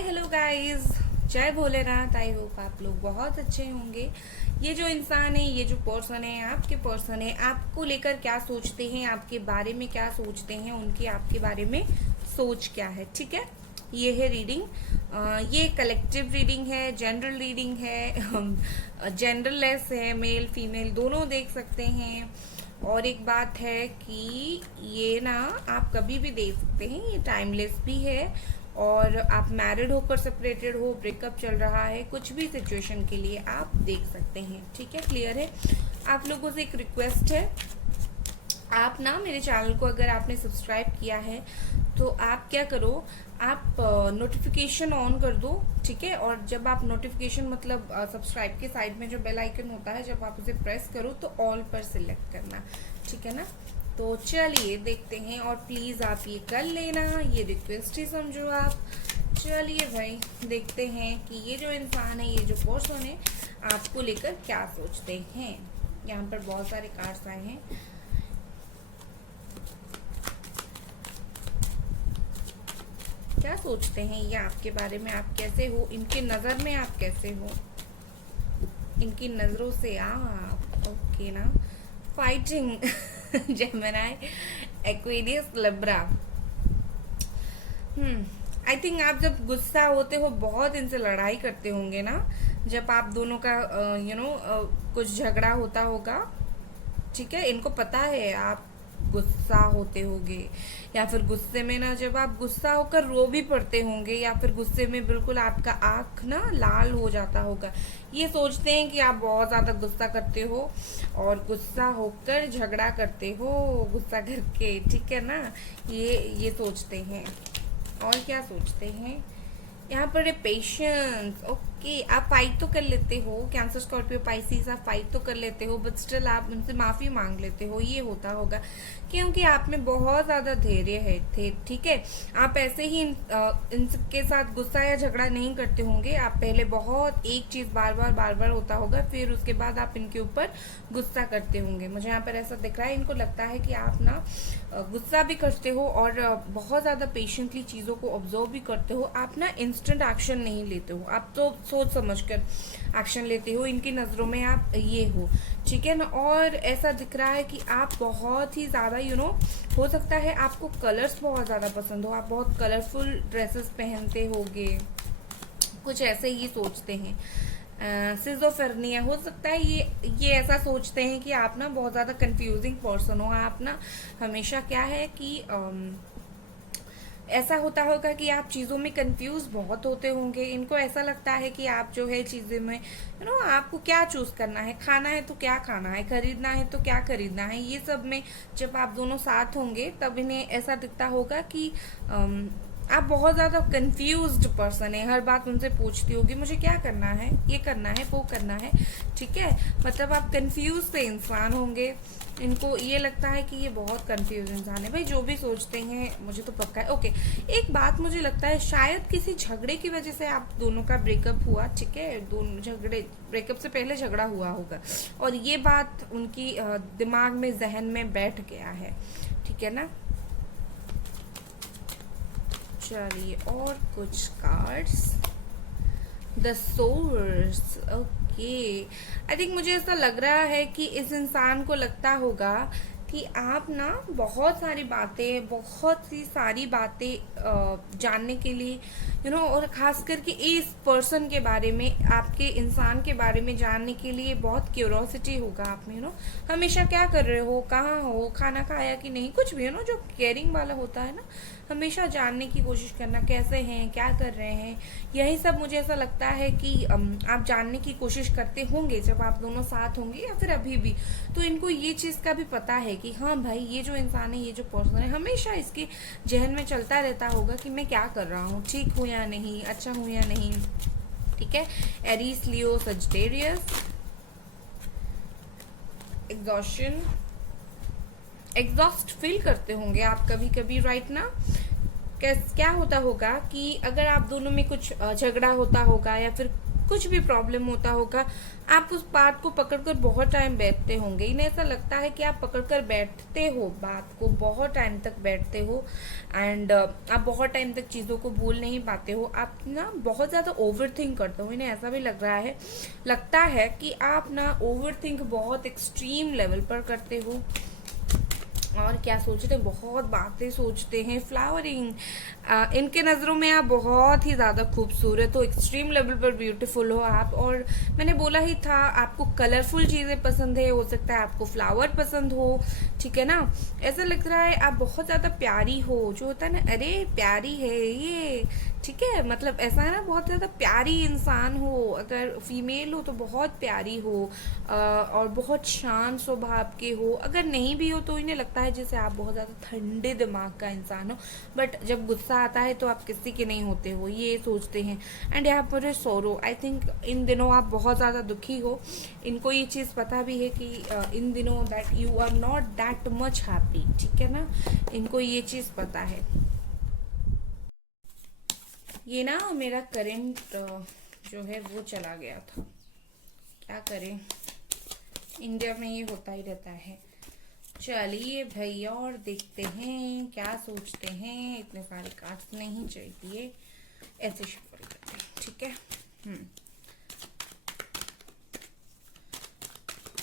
Hi hello guys, जय Bholenath. I hope आप लोग बहुत अच्छे होंगे। ये जो इंसान है, ये जो पर्सन है, आपके पर्सन है, आपको लेकर क्या सोचते हैं, आपके बारे में क्या सोचते हैं, उनकी आपके बारे में सोच क्या है। ठीक है, ये है रीडिंग। ये कलेक्टिव रीडिंग है, जनरल रीडिंग है, जनरललेस है, मेल फीमेल दोनों देख सकते हैं। और एक बात है कि ये ना आप कभी भी देख सकते हैं, ये टाइमलेस भी है। और आप मैरिड होकर सेपरेटेड हो, ब्रेकअप चल रहा है, कुछ भी सिचुएशन के लिए आप देख सकते हैं। ठीक है, क्लियर है। आप लोगों से एक रिक्वेस्ट है, आप ना मेरे चैनल को अगर आपने सब्सक्राइब किया है तो आप क्या करो, आप नोटिफिकेशन ऑन कर दो। ठीक है, और जब आप नोटिफिकेशन मतलब सब्सक्राइब के साइड में जो बेल आइकन होता है, जब आप उसे प्रेस करो तो ऑल पर सिलेक्ट करना। ठीक है ना, तो चलिए देखते हैं। और प्लीज़ आप ये कर लेना, ये रिक्वेस्ट ही समझो आप। चलिए भाई, देखते हैं कि ये जो इंसान है, ये जो पर्सन है, आपको लेकर क्या सोचते हैं। यहाँ पर बहुत सारे कार्ड्स आए हैं। क्या सोचते हैं ये आपके बारे में, आप कैसे हो, इनके नज़र में आप कैसे हो, इनकी नज़रों से आप ओके ना। Fighting Gemini, Aquarius, Libra. I think आप जब गुस्सा होते हो बहुत इनसे लड़ाई करते होंगे ना, जब आप दोनों का कुछ झगड़ा होता होगा। ठीक है, इनको पता है आप गुस्सा होते होंगे, या फिर गुस्से में ना जब आप गुस्सा होकर रो भी पड़ते होंगे, या फिर गुस्से में बिल्कुल आपका आँख ना लाल हो जाता होगा। ये सोचते हैं कि आप बहुत ज़्यादा गुस्सा करते हो और गुस्सा होकर झगड़ा करते हो गुस्सा करके। ठीक है ना, ये सोचते हैं। और क्या सोचते हैं यहाँ पर है पेशेंस। ओके, आप फाइट तो कर लेते हो, कैंसर स्कॉर्पियो पाइसिस, आप फाइट तो कर लेते हो, बट स्टिल आप उनसे माफ़ी मांग लेते हो। ये होता होगा क्योंकि आप में बहुत ज़्यादा धैर्य है थे। ठीक है, आप ऐसे ही इन सबके साथ गुस्सा या झगड़ा नहीं करते होंगे। आप पहले बहुत एक चीज़ बार बार होता होगा, फिर उसके बाद आप इनके ऊपर गुस्सा करते होंगे। मुझे यहाँ पर ऐसा दिख रहा है, इनको लगता है कि आप ना गुस्सा भी करते हो और बहुत ज़्यादा पेशेंटली चीज़ों को ऑब्जर्व भी करते हो। आप ना इंस्टेंट एक्शन नहीं लेते हो, आप तो सोच समझ कर एक्शन लेते हो। इनकी नज़रों में आप ये हो। ठीक है ना, और ऐसा दिख रहा है कि आप बहुत ही ज़्यादा हो सकता है आपको कलर्स बहुत ज़्यादा पसंद हो, आप बहुत कलरफुल ड्रेसेस पहनते होगे, कुछ ऐसे ही सोचते हैं। सिजोफ्रेनिया हो सकता है, ये ऐसा सोचते हैं कि आप ना बहुत ज़्यादा कंफ्यूजिंग पर्सन हो। आप ना हमेशा क्या है कि ऐसा होता होगा कि आप चीज़ों में कंफ्यूज बहुत होते होंगे। इनको ऐसा लगता है कि आप जो है चीज़ें में आपको क्या चूज़ करना है, खाना है तो क्या खाना है, खरीदना है तो क्या खरीदना है, ये सब में जब आप दोनों साथ होंगे तब इन्हें ऐसा दिखता होगा कि आप बहुत ज़्यादा कंफ्यूज्ड पर्सन है। हर बात उनसे पूछती होगी, मुझे क्या करना है, ये करना है, वो करना है। ठीक है, मतलब आप कंफ्यूज से इंसान होंगे। इनको ये लगता है कि ये बहुत कंफ्यूज इंसान है। भाई जो भी सोचते हैं मुझे तो पक्का है। ओके, एक बात मुझे लगता है, शायद किसी झगड़े की वजह से आप दोनों का ब्रेकअप हुआ। ठीक है, दोनों झगड़े, ब्रेकअप से पहले झगड़ा हुआ होगा और ये बात उनकी दिमाग में, जहन में बैठ गया है। ठीक है ना, चलिए और कुछ cards. The source. Okay, I think मुझे ऐसा लग रहा है कि इस इंसान को लगता होगा कि आप ना बहुत सी सारी बातें जानने के लिए और खास करके इस पर्सन के बारे में, आपके इंसान के बारे में जानने के लिए बहुत क्यूरोसिटी होगा आप में। हमेशा क्या कर रहे हो, कहाँ हो, खाना खाया कि नहीं, कुछ भी जो केयरिंग वाला होता है ना, हमेशा जानने की कोशिश करना, कैसे हैं, क्या कर रहे हैं, यही सब मुझे ऐसा लगता है कि आप जानने की कोशिश करते होंगे जब आप दोनों साथ होंगे या फिर अभी भी। तो इनको ये चीज़ का भी पता है कि हाँ भाई, ये जो इंसान है, ये जो पर्सन है, हमेशा इसके जहन में चलता रहता होगा कि मैं क्या कर रहा हूँ, ठीक हूँ या नहीं, अच्छा हूँ या नहीं। ठीक है, एरीज, लियो, सजिटेरियस। एग्जॉशन, एग्जॉस्ट फील करते होंगे आप कभी कभी, राइट ना। क्या होता होगा कि अगर आप दोनों में कुछ झगड़ा होता होगा या फिर कुछ भी प्रॉब्लम होता होगा, आप उस बात को पकड़कर बहुत टाइम बैठते होंगे। इन्हें ऐसा लगता है कि आप पकड़कर बैठते हो बात को, बहुत टाइम तक बैठते हो, एंड आप बहुत टाइम तक चीज़ों को भूल नहीं पाते हो। आप ना बहुत ज़्यादा ओवर थिंक करते हो। इन्हें ऐसा भी लग रहा है, लगता है कि आप ना ओवर थिंक बहुत एक्सट्रीम लेवल पर करते हो। और क्या सोचते हैं, बहुत बातें सोचते हैं। फ्लावरिंग, इनके नज़रों में आप बहुत ही ज़्यादा खूबसूरत हो, एक्सट्रीम लेवल पर ब्यूटीफुल हो आप। और मैंने बोला ही था, आपको कलरफुल चीज़ें पसंद है, हो सकता है आपको फ्लावर पसंद हो, ठीक है ना। ऐसा लग रहा है आप बहुत ज़्यादा प्यारी हो, जो होता है ना, अरे प्यारी है ये, ठीक है, मतलब ऐसा है ना, बहुत ज़्यादा प्यारी इंसान हो। अगर फीमेल हो तो बहुत प्यारी हो, और बहुत शांत स्वभाव के हो। अगर नहीं भी हो तो इन्हें लगता है जैसे आप बहुत ज़्यादा ठंडे दिमाग का इंसान हो, बट जब गुस्सा आता है तो आप किसी के नहीं होते हो, ये सोचते हैं। एंड यहाँ पर है सोरो, आई थिंक इन दिनों आप बहुत ज़्यादा दुखी हो। इनको ये चीज़ पता भी है कि इन दिनों that you are not that much happy, ठीक है ना, इनको ये चीज़ पता है। ये ना मेरा करंट जो है वो चला गया था, क्या करें, इंडिया में ये होता ही रहता है। चलिए भैया, और देखते हैं क्या सोचते हैं। इतने सारे कार्ड्स नहीं चाहिए, ऐसे शुरू करते हैं, ठीक है।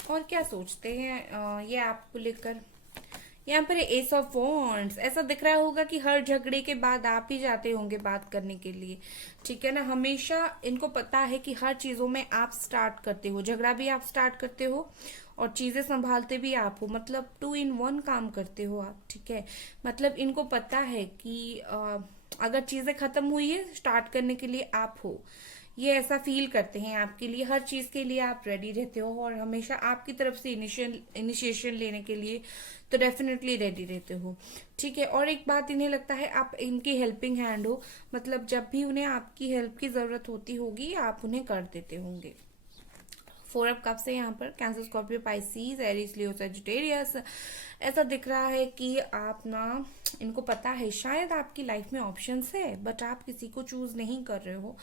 और क्या सोचते हैं ये आपको लेकर। यहाँ पर एस ऑफ वॉन्ड्स, ऐसा दिख रहा होगा कि हर झगड़े के बाद आप ही जाते होंगे बात करने के लिए, ठीक है ना। हमेशा इनको पता है कि हर चीजों में आप स्टार्ट करते हो, झगड़ा भी आप स्टार्ट करते हो और चीजें संभालते भी आप हो, मतलब 2 in 1 काम करते हो आप, ठीक है। मतलब इनको पता है कि अगर चीजें खत्म हुई है, स्टार्ट करने के लिए आप हो। ये ऐसा फील करते हैं आपके लिए, हर चीज के लिए आप रेडी रहते हो, और हमेशा आपकी तरफ से इनिशिएशन लेने के लिए तो डेफिनेटली रेडी रहते हो, ठीक है। और एक बात, इन्हें लगता है आप इनकी हेल्पिंग हैंड हो, मतलब जब भी उन्हें आपकी हेल्प की जरूरत होती होगी आप उन्हें कर देते होंगे। 4 ऑफ कप्स है यहाँ पर, कैंसर, स्कॉर्पियो, पाइसीज, एरीज, लियो, सजिटेरियस। ऐसा दिख रहा है कि आप ना, इनको पता है शायद आपकी लाइफ में ऑप्शंस है, बट आप किसी को चूज नहीं कर रहे हो।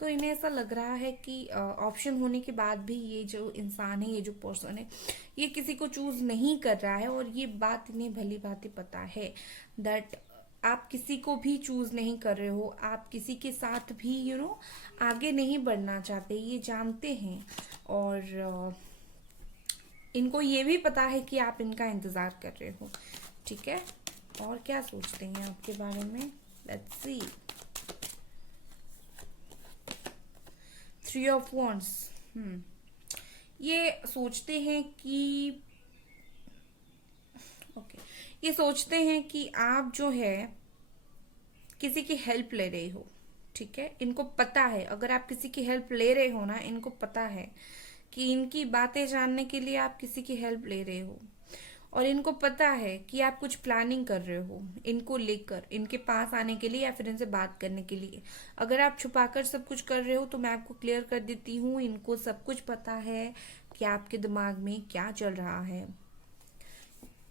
तो इन्हें ऐसा लग रहा है कि ऑप्शन होने के बाद भी ये जो इंसान है, ये जो पर्सन है, ये किसी को चूज नहीं कर रहा है। और ये बात इन्हें भली भांति पता है दैट आप किसी को भी चूज नहीं कर रहे हो, आप किसी के साथ भी आगे नहीं बढ़ना चाहते, ये जानते हैं। और इनको ये भी पता है कि आप इनका इंतजार कर रहे हो, ठीक है। और क्या सोचते हैं आपके बारे में, लेट्स सी। 3 ऑफ वॉन्ड्स, ये सोचते हैं कि ये सोचते हैं कि आप जो है किसी की हेल्प ले रहे हो, ठीक है। इनको पता है अगर आप किसी की हेल्प ले रहे हो ना, इनको पता है कि इनकी बातें जानने के लिए आप किसी की हेल्प ले रहे हो। और इनको पता है कि आप कुछ प्लानिंग कर रहे हो इनको लेकर, इनके पास आने के लिए या फिर इनसे बात करने के लिए। अगर आप छुपाकर सब कुछ कर रहे हो तो मैं आपको क्लियर कर देती हूँ, इनको सब कुछ पता है कि आपके दिमाग में क्या चल रहा है,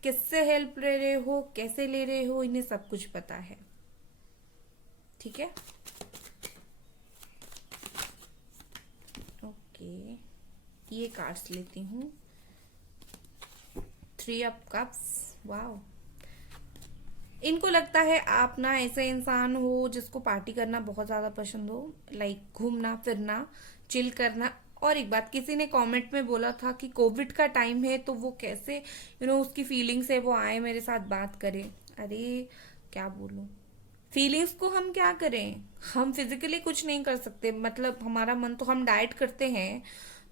किससे हेल्प ले रहे हो, कैसे ले रहे हो, इन्हें सब कुछ पता है, ठीक है। ओके, ये कार्ड्स लेती हूँ। 3 ऑफ कप्स, वाओ। इनको लगता है आप ना ऐसे इंसान हो जिसको पार्टी करना बहुत ज्यादा पसंद हो, लाइक घूमना फिरना, चिल करना। और एक बात, किसी ने कमेंट में बोला था कि कोविड का टाइम है तो वो कैसे उसकी फीलिंग्स है वो आए मेरे साथ बात करे। अरे क्या बोलूं, फीलिंग्स को हम क्या करें, हम फिजिकली कुछ नहीं कर सकते, मतलब हमारा मन तो, हम डाइट करते हैं,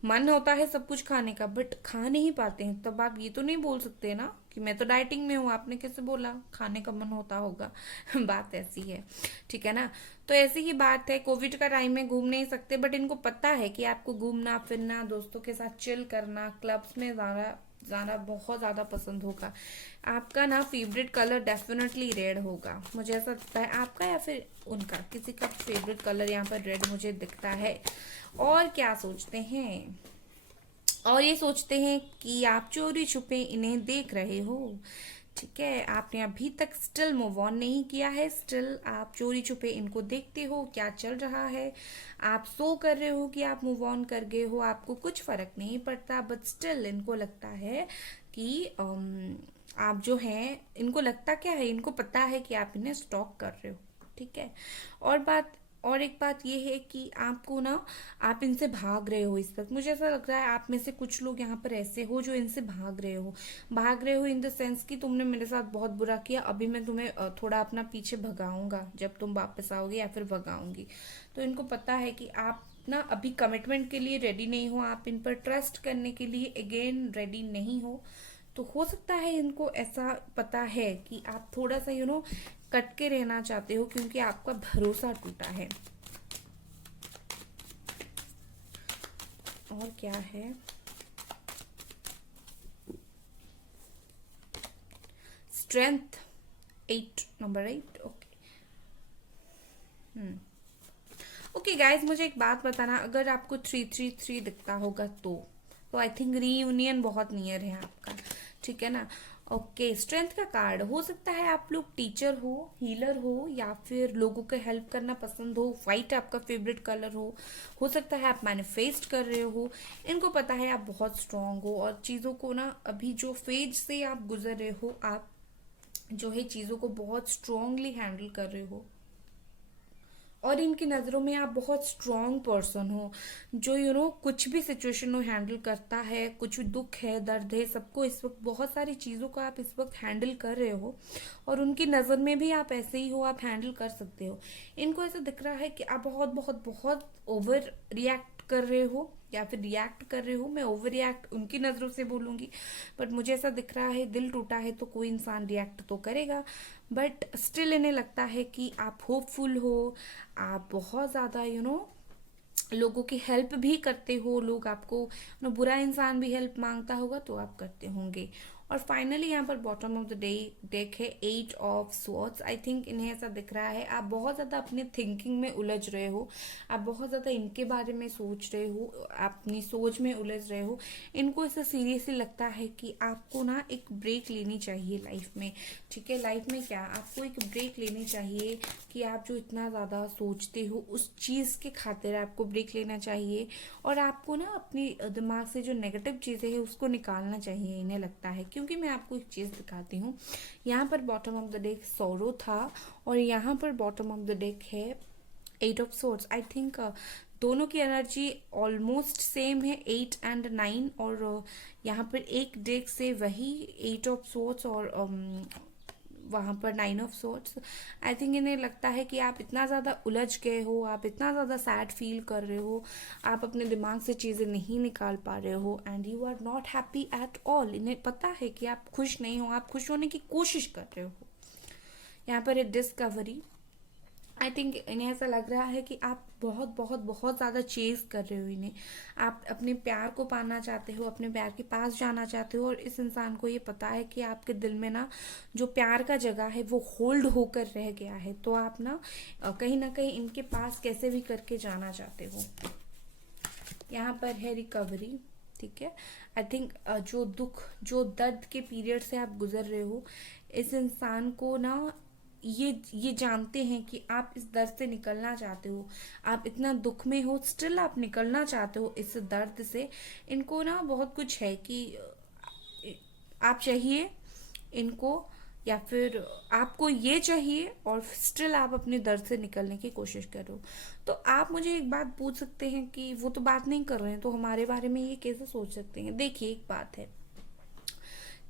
मन होता है सब कुछ खाने का, बट खा नहीं पाते हैं। तब आप ये तो नहीं बोल सकते ना कि मैं तो डाइटिंग में हूँ, आपने कैसे बोला खाने का मन होता होगा। बात ऐसी है, ठीक है ना। तो ऐसी ही बात है, कोविड का टाइम में घूम नहीं सकते, बट इनको पता है कि आपको घूमना फिरना, दोस्तों के साथ चिल करना, क्लब्स में जाना बहुत ज्यादा पसंद होगा। आपका ना फेवरेट कलर डेफिनेटली रेड होगा, मुझे ऐसा लगता है, आपका या फिर उनका, किसी का फेवरेट कलर यहाँ पर रेड मुझे दिखता है। और क्या सोचते हैं, और ये सोचते हैं कि आप चोरी छुपे इन्हें देख रहे हो, ठीक है, आपने अभी तक स्टिल मूव ऑन नहीं किया है, स्टिल आप चोरी छुपे इनको देखते हो क्या चल रहा है, आप सो कर रहे हो कि आप मूव ऑन कर गए हो, आपको कुछ फर्क नहीं पड़ता, बट स्टिल इनको लगता है कि आप जो हैं, इनको लगता क्या है, इनको पता है कि आप इन्हें स्टॉक कर रहे हो। ठीक है, और बात और एक बात ये है कि आपको ना, आप इनसे भाग रहे हो इस वक्त। मुझे ऐसा लग रहा है आप में से कुछ लोग यहाँ पर ऐसे हो जो इनसे भाग रहे हो इन द सेंस कि तुमने मेरे साथ बहुत बुरा किया, अभी मैं तुम्हें थोड़ा अपना पीछे भगाऊंगा जब तुम वापस आओगे, या फिर भगाऊंगी। तो इनको पता है कि आप ना अभी कमिटमेंट के लिए रेडी नहीं हो, आप इन पर ट्रस्ट करने के लिए अगेन रेडी नहीं हो। तो हो सकता है इनको ऐसा पता है कि आप थोड़ा सा कट के रहना चाहते हो, क्योंकि आपका भरोसा टूटा है। और क्या है, strength 8, number 8। Okay, okay guys, मुझे एक बात बताना, अगर आपको 333 दिखता होगा तो आई थिंक रीयूनियन बहुत नियर है आपका। ठीक है ना। ओके, स्ट्रेंथ का कार्ड हो सकता है आप लोग टीचर हो, हीलर हो, या फिर लोगों को हेल्प करना पसंद हो, वाइट आपका फेवरेट कलर हो सकता है आप मैनिफेस्ट कर रहे हो। इनको पता है आप बहुत स्ट्रांग हो, और चीज़ों को ना, अभी जो फेज से आप गुजर रहे हो, आप जो है चीज़ों को बहुत स्ट्रांगली हैंडल कर रहे हो, और इनकी नज़रों में आप बहुत स्ट्रांग पर्सन हो, जो कुछ भी सिचुएशन हो हैंडल करता है, कुछ दुख है, दर्द है, सबको इस वक्त बहुत सारी चीज़ों को आप इस वक्त हैंडल कर रहे हो, और उनकी नज़र में भी आप ऐसे ही हो, आप हैंडल कर सकते हो। इनको ऐसा दिख रहा है कि आप बहुत बहुत बहुत ओवर रिएक्ट कर रहे हो, या फिर रिएक्ट कर रहे हो। मैं ओवर रिएक्ट उनकी नज़रों से बोलूँगी, बट मुझे ऐसा दिख रहा है, दिल टूटा है तो कोई इंसान रिएक्ट तो करेगा, बट स्टिल इन्हें लगता है कि आप होपफुल हो, आप बहुत ज़्यादा लोगों की हेल्प भी करते हो, लोग आपको बुरा इंसान भी हेल्प मांगता होगा तो आप करते होंगे। और फाइनली यहाँ पर bottom of the day deck है 8 ऑफ स्वॉर्ड्स। आई थिंक इन्हें ऐसा दिख रहा है आप बहुत ज़्यादा अपने थिंकिंग में उलझ रहे हो, आप बहुत ज़्यादा इनके बारे में सोच रहे हो, अपनी सोच में उलझ रहे हो। इनको ऐसा सीरियसली लगता है कि आपको ना एक ब्रेक लेनी चाहिए लाइफ में। ठीक है, लाइफ में क्या, आपको एक ब्रेक लेनी चाहिए कि आप जो इतना ज़्यादा सोचते हो उस चीज़ के खातिर आपको ब्रेक लेना चाहिए, और आपको ना अपनी दिमाग से जो नेगेटिव चीज़ें हैं उसको निकालना चाहिए, इन्हें लगता है। क्योंकि मैं आपको एक चीज़ दिखाती हूँ, यहाँ पर bottom of the deck sorrow था, और यहाँ पर बॉटम ऑफ द डेक है 8 ऑफ सोर्ड्स। आई थिंक दोनों की एनर्जी ऑलमोस्ट सेम है, 8 एंड 9, और यहाँ पर एक डेक से वही 8 ऑफ सोर्ड्स और वहाँ पर 9 ऑफ सोर्ड्स। आई थिंक इन्हें लगता है कि आप इतना ज़्यादा उलझ गए हो, आप इतना ज़्यादा सैड फील कर रहे हो, आप अपने दिमाग से चीज़ें नहीं निकाल पा रहे हो, and you are not happy at all. इन्हें पता है कि आप खुश नहीं हो, आप खुश होने की कोशिश कर रहे हो। यहाँ पर एक डिस्कवरी। आई थिंक इन्हें ऐसा लग रहा है कि आप बहुत बहुत बहुत ज़्यादा चेज कर रहे हो इन्हें, आप अपने प्यार को पाना चाहते हो, अपने प्यार के पास जाना चाहते हो, और इस इंसान को ये पता है कि आपके दिल में ना जो प्यार का जगह है वो होल्ड होकर रह गया है, तो आप ना कहीं इनके पास कैसे भी करके जाना चाहते हो। यहाँ पर है रिकवरी। ठीक है, आई थिंक जो दुख, जो दर्द के पीरियड से आप गुजर रहे हो, इस इंसान को ना ये जानते हैं कि आप इस दर्द से निकलना चाहते हो, आप इतना दुख में हो, स्टिल आप निकलना चाहते हो इस दर्द से। इनको ना बहुत कुछ है कि आप चाहिए इनको, या फिर आपको ये चाहिए, और स्टिल आप अपने दर्द से निकलने की कोशिश करो। तो आप मुझे एक बात पूछ सकते हैं कि वो तो बात नहीं कर रहे हैं तो हमारे बारे में ये कैसे सोच सकते हैं। देखिए, एक बात है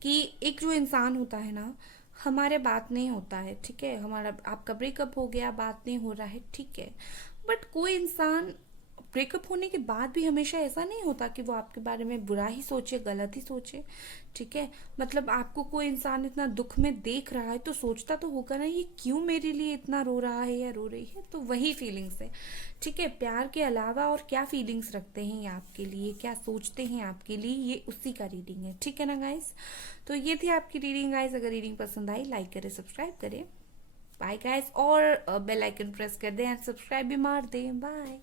कि एक जो इंसान होता है ना, हमारे बात नहीं होता है, ठीक है, हमारा आपका ब्रेकअप हो गया, बात नहीं हो रहा है, ठीक है, बट कोई इंसान ब्रेकअप होने के बाद भी हमेशा ऐसा नहीं होता कि वो आपके बारे में बुरा ही सोचे, गलत ही सोचे। ठीक है, मतलब आपको कोई इंसान इतना दुख में देख रहा है तो सोचता तो होगा ना, ये क्यों मेरे लिए इतना रो रहा है या रो रही है, तो वही फीलिंग्स है। ठीक है, प्यार के अलावा और क्या फीलिंग्स रखते हैं ये आपके लिए, क्या सोचते हैं आपके लिए, ये उसी का रीडिंग है। ठीक है ना गाइस, तो ये थी आपकी रीडिंग गाइस। अगर रीडिंग पसंद आई, लाइक करें, सब्सक्राइब करें, बाय गाइस, और बेल आइकन प्रेस कर दें एंड सब्सक्राइब भी मार दें। बाय।